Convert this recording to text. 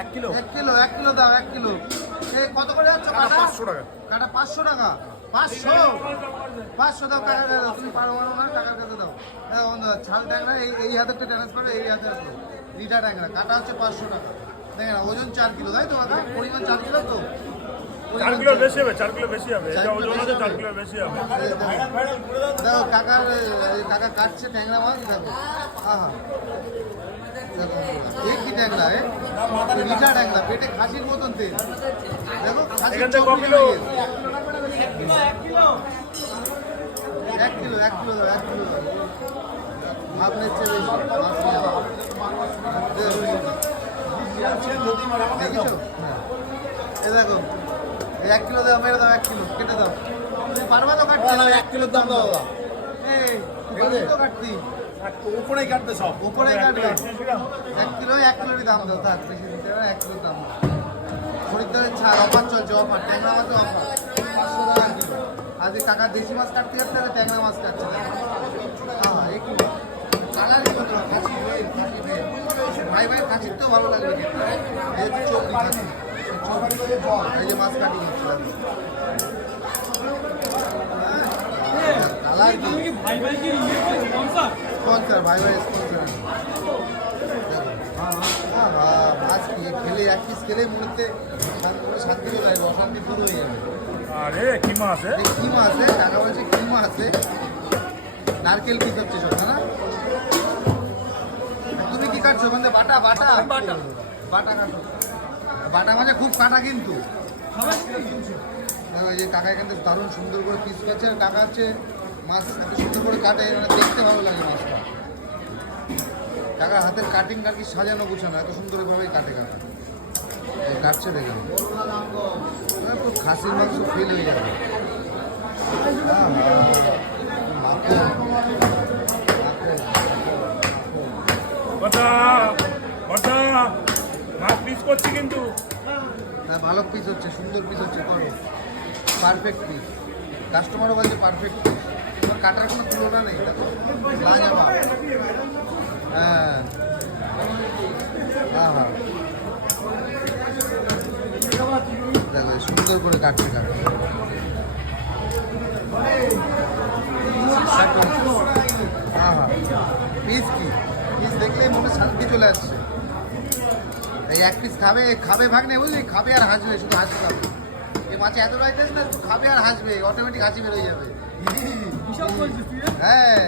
1 kilo 1 kilo 1 kilo দাও 1 kilo. এই কত করে যাচ্ছে কাটা? 500 টাকা। কাটা 500 টাকা। 500 দাও টাকা দাও। তুমি পারো না টাকার কাছে দাও। ছাল ট্যাংরা এই হাতে ট্রান্সফার এই হাতে আসলো লিটার ট্যাংরা কাটা হচ্ছে 500 টাকা। দেখেন ওজন 4 কিলো তাই তো কাকা? পরিমাণ 4 কিলো তো? 4 কিলো বেশি হবে, 4 কিলো বেশি হবে। এটা ওজন আছে 4 কিলো বেশি হবে। দেখো কাকা কাটছে ট্যাংরা মাছ দেখো। আহা দেখো এই কি ট্যাংরা লিটার ট্যাংরা পেটে খাসির মতন তেল। দেখো খাসির এখান থেকে 1 কিলো 1 কিলো দাও 1 কিলো দাও। ভাত নিচ্ছে বেশি মাছ দেখিছো? হ্যাঁ এ দেখো 1 কিলো দাও মেরে দাও 1 কিলো কেটে দাও। তুমি পারবা তো কাটতে? 1 কিলোর দাম দাও দাদা। এই পারবি তো কাটতি? উপরেই কাটবে সব। উপরেই কাটবে 1 কিলোরই দাম দাও। তার বেশি দিতে হবে 1 কিলোর দাম। খরিদ্দারের ছাড় অফার চলছে অফার ট্যাংরা মাছের অফার 500 টাকা কিলো। আজকে কাকা দেশি মাছ কাটতে যাচ্ছে আর ট্যাংরা মাছ কাটছে। হ্যাঁ এই কি কালার কি হতো খাসি ভাই ভাই খাসির তো ভালো লাগবে খেতে। এই যে চোখ খাসি এই যে মাছ কাটি দিচ্ছে স্পন্সর ভাই ভাই স্পন্সর। মাছ খেলে 1 পিস খেলেই মনে শান্তি চলে আসবে, অশান্তি দূর হয়ে যাবে। আরে কিমা আছে, কিমা আছে টাকা বলছে কিমা আছে। নারকেল পিস হচ্ছে সব না? তুমি কি কাটছো ওখান থেকে? বাটা বাটা বাটা বাটা কাটো। বাটা মানে খুব কাটা কিন্তু। দেখো এই যে কাকা এখান থেকে দারুণ সুন্দর করে পিস কাটছে আর কাকা হচ্ছে মাছ এত সুন্দর করে কাটে মানে দেখতে ভালো লাগে মাছটা। কাকার হাতের কাটিং আর কি সাজানো গুছানো এত সুন্দরভাবেই কাটে কাকা। এই কাটছে দেখুন খুব খাসির মাংস ফেল হয়ে যাবে। মাছ পিস করছি কিন্তু। হ্যাঁ ভালো পিস হচ্ছে, সুন্দর পিস হচ্ছে, করো পারফেক্ট পিস। কাস্টমারও বলছে পারফেক্ট পিস। তোমার কাটার কোনো তুলনা নেই দেখো লাজবাব। হ্যাঁ হ্যাঁ হ্যাঁ দেখো সুন্দর করে কাটছে কাটা। হ্যাঁ হ্যাঁ পিস কি পিস দেখলেই মনে শান্তি চলে আসছে। এই 1 পিস খাবে ভাগ নেই বুঝলি, খাবে আর হাসবে, শুধু হাসি পাবে। এই মাছে এত রাইতেছ না তুই খাবে আর হাসবে, অটোমেটিক হাসি বেরোয় যাবে। হ্যাঁ